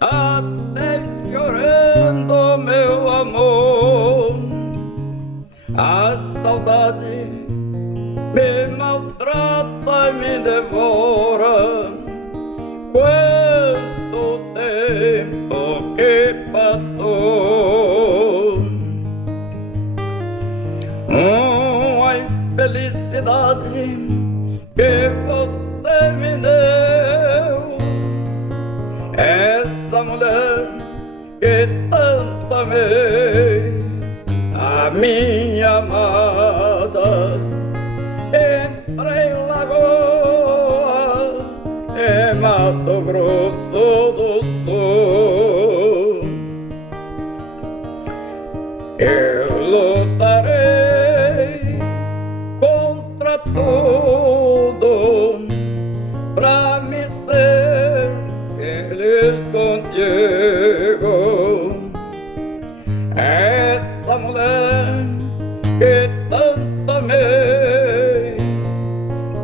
até chorando, meu amor. A saudade me maltrata e me devora. Quanto tempo que passou, uma infelicidade que você me deu. Essa mulher que tanto amei, a minha amada, entre Lagoa e Mato Grosso do Sul. Eu lutarei contra tudo pra me ser feliz contigo. Essa mulher que tanto amei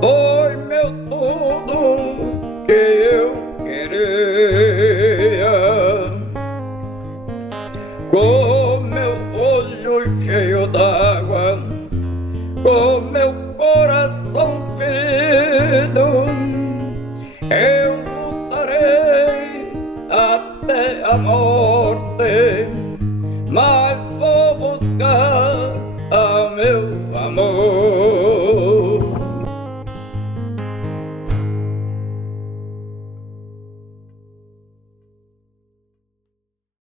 foi meu tudo que eu queria. Com meu olho cheio d'água, com meu coração ferido, eu lutarei até a morte